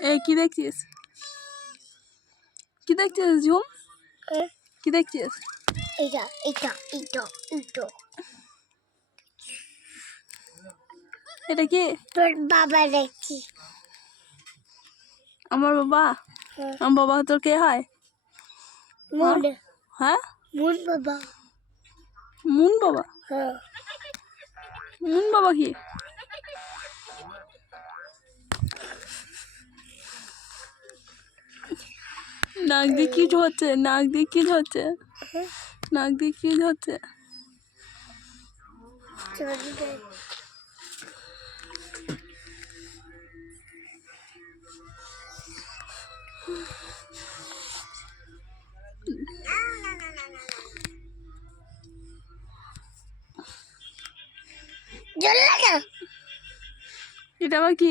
এই কি দেখছিস? কি দেখছিস ঝুম? কি দেখছিস? এটা এটা এটা এটা এটা কি? তোর বাবা দেখছি। আমার বাবা? আমার বাবা তোর কে হয়? মুন হ্যাঁ, মুন বাবা। মুন বাবা? হ্যাঁ মুন বাবা কি? নাক দিয়ে কি হচ্ছে? নাক দিয়ে কি হচ্ছে? নাক দিয়ে কি হচ্ছে? এটা আবার কি?